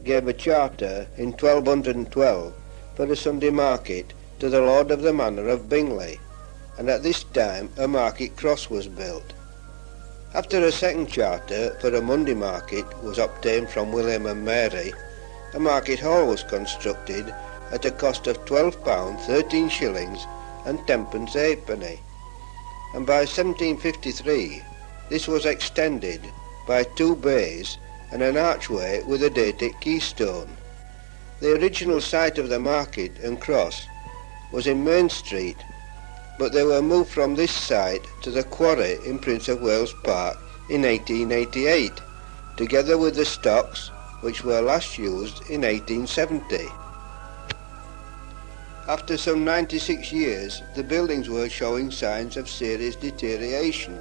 Parliament gave a charter in 1212 for a Sunday market to the Lord of the Manor of Bingley, and at this time a market cross was built. After a second charter for a Monday market was obtained from William and Mary, a market hall was constructed at a cost of £12, 13 shillings and 10pence halfpenny, and by 1753 this was extended by 2 bays and an archway with a dated keystone. The original site of the market and cross was in Main Street, but they were moved from this site to the quarry in Prince of Wales Park in 1888, together with the stocks which were last used in 1870. After some 96 years, the buildings were showing signs of serious deterioration,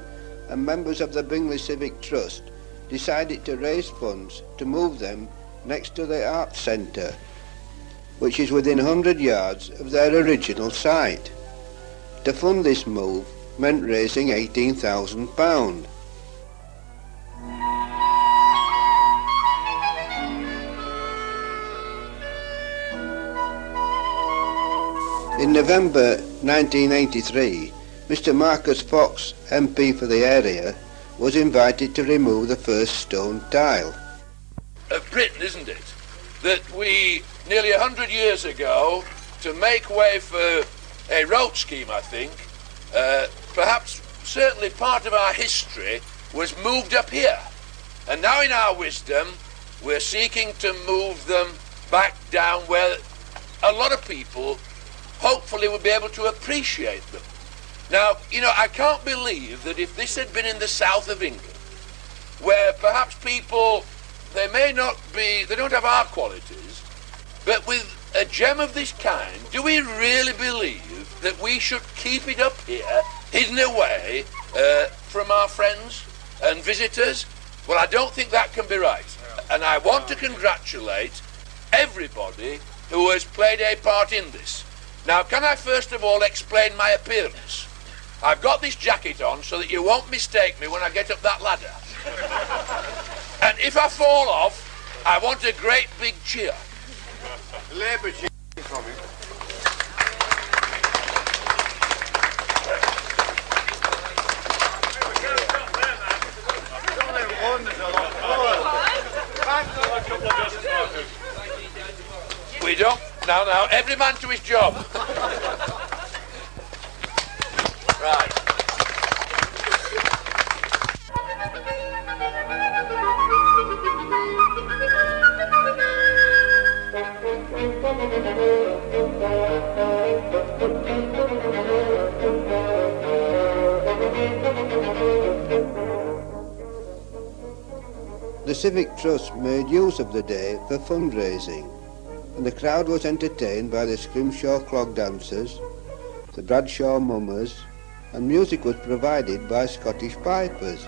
and members of the Bingley Civic Trust decided to raise funds to move them next to the Arts Centre, which is within 100 yards of their original site. To fund this move meant raising £18,000. In November 1983, Mr. Marcus Fox, MP for the area, was invited to remove the first stone tile. Of Britain, isn't it? That we, nearly 100 years ago, to make way for a road scheme, I think, perhaps certainly part of our history was moved up here. And now in our wisdom, we're seeking to move them back down where a lot of people hopefully will be able to appreciate them. Now, you know, I can't believe that if this had been in the south of England, where perhaps people, they don't have our qualities, but with a gem of this kind, do we really believe that we should keep it up here, hidden away from our friends and visitors? Well, I don't think that can be right. And I want to congratulate everybody who has played a part in this. Now, can I first of all explain my appearance? I've got this jacket on so that you won't mistake me when I get up that ladder. And if I fall off, I want a great big cheer. Labour cheer coming. We don't. Now, every man to his job. Right. The Civic Trust made use of the day for fundraising, and the crowd was entertained by the Scrimshaw clog dancers, the Bradshaw mummers, and music was provided by Scottish pipers.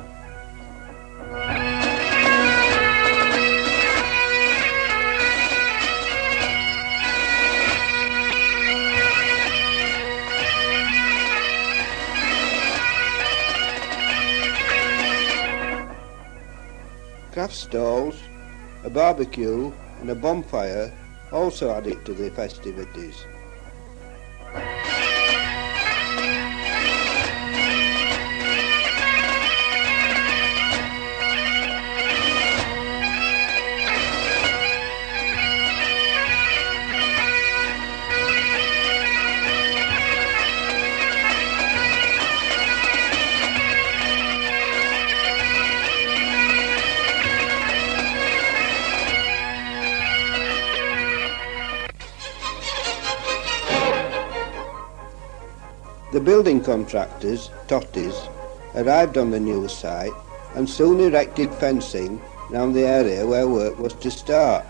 Craft stalls, a barbecue and a bonfire also added to the festivities. The building contractors, Totties, arrived on the new site and soon erected fencing round the area where work was to start.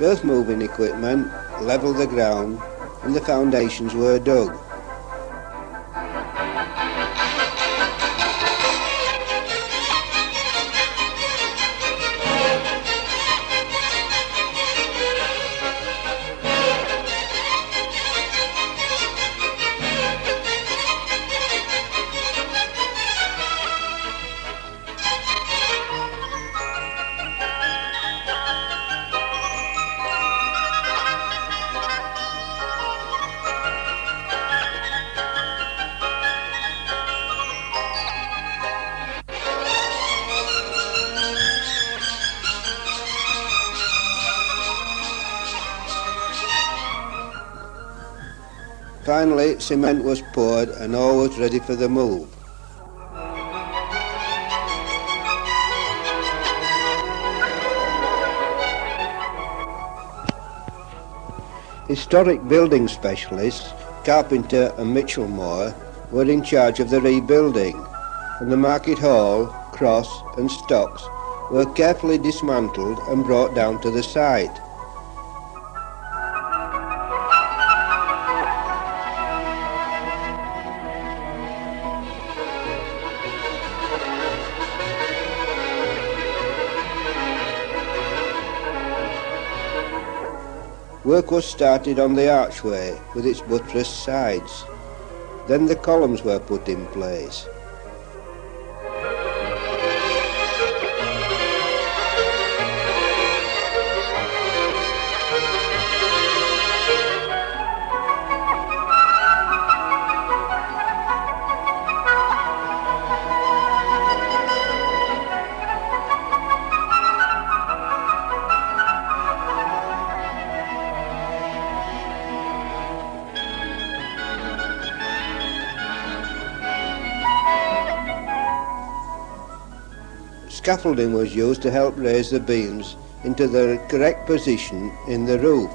Earth-moving equipment levelled the ground and the foundations were dug. Finally, cement was poured and all was ready for the move. Historic building specialists, Carpenter and Mitchellmore, were in charge of the rebuilding, and the market hall, cross and stocks were carefully dismantled and brought down to the site. Work was started on the archway with its buttressed sides. Then the columns were put in place. Scaffolding was used to help raise the beams into the correct position in the roof.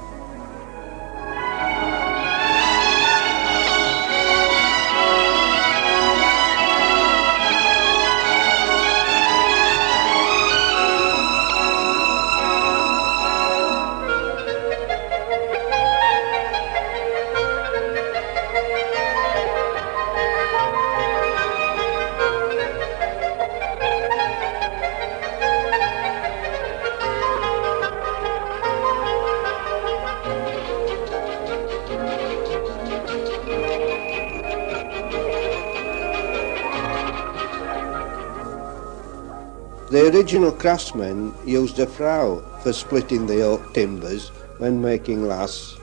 The original craftsmen used a frow for splitting the oak timbers when making laths,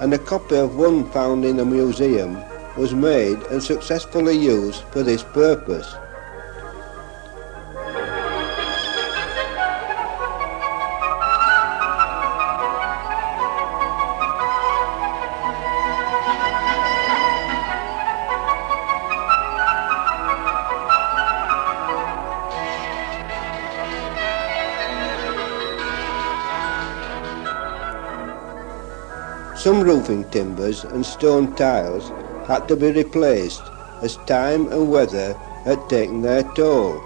and a copy of one found in a museum was made and successfully used for this purpose. Some roofing timbers and stone tiles had to be replaced as time and weather had taken their toll.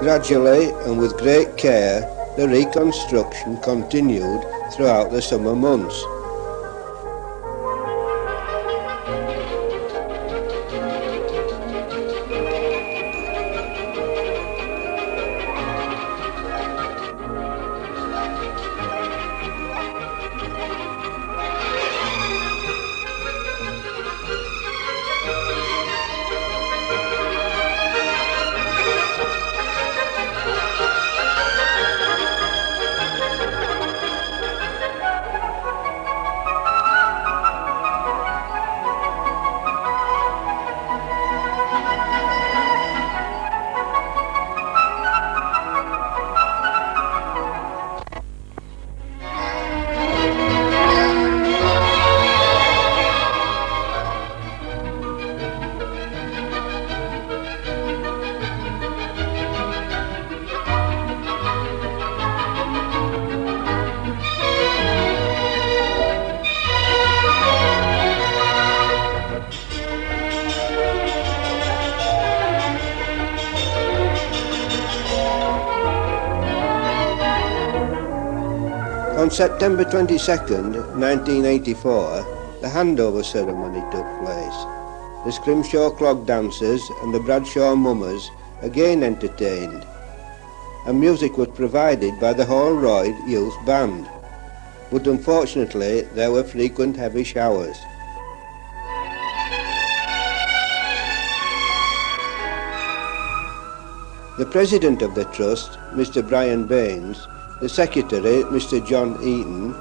Gradually and with great care, the reconstruction continued throughout the summer months. On September 22nd, 1984, the handover ceremony took place. The Scrimshaw clog dancers and the Bradshaw mummers again entertained, and music was provided by the Holroyd Youth Band. But unfortunately, there were frequent heavy showers. The president of the trust, Mr. Brian Baines, the secretary, Mr. John Eaton,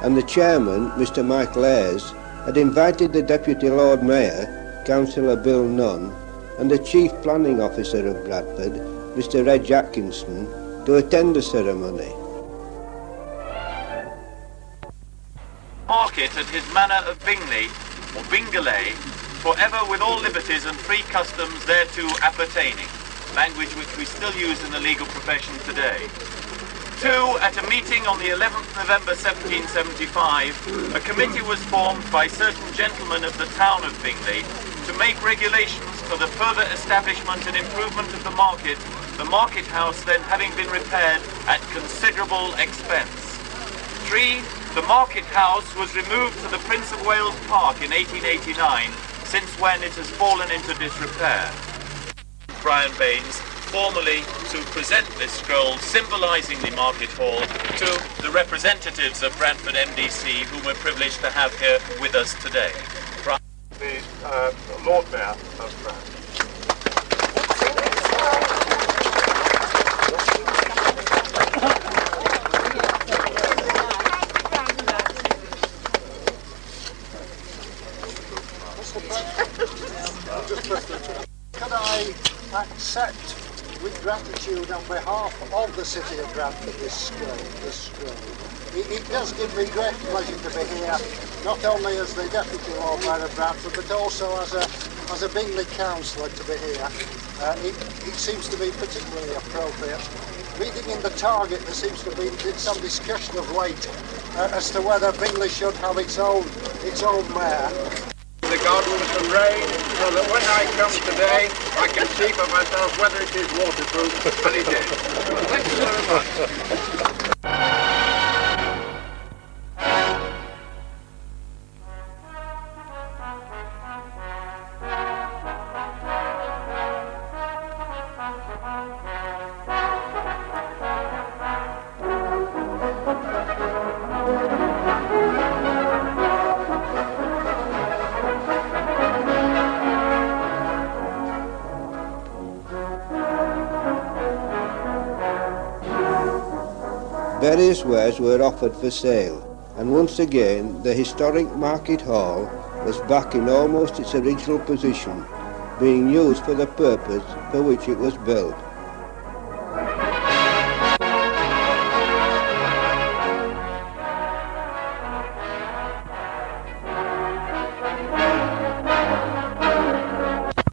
and the chairman, Mr. Michael Ayres, had invited the Deputy Lord Mayor, Councillor Bill Nunn, and the Chief Planning Officer of Bradford, Mr. Reg Atkinson, to attend the ceremony. Market at his manor of Bingley, or Bingley, forever with all liberties and free customs thereto appertaining, language which we still use in the legal profession today. 2. At a meeting on the 11th November 1775, a committee was formed by certain gentlemen of the town of Bingley to make regulations for the further establishment and improvement of the market house then having been repaired at considerable expense. 3. The market house was removed to the Prince of Wales Park in 1889, since when it has fallen into disrepair. Brian Baines formally to present this scroll symbolising the market hall to the representatives of Bradford MDC, whom we're privileged to have here with us today. The Lord Mayor of Bradford. Can I accept with gratitude on behalf of the City of Bradford this scroll? It does give me great pleasure to be here, not only as the Deputy Lord Mayor of Bradford, but also as a Bingley councillor to be here. It seems to be particularly appropriate. Reading in the target, there seems to be some discussion of late as to whether Bingley should have its own mayor. The God will some rain, so that when I come today, I can see for myself whether it is waterproof, and it is. Thank you very much. Various wares were offered for sale, and once again the historic Market Hall was back in almost its original position, being used for the purpose for which it was built.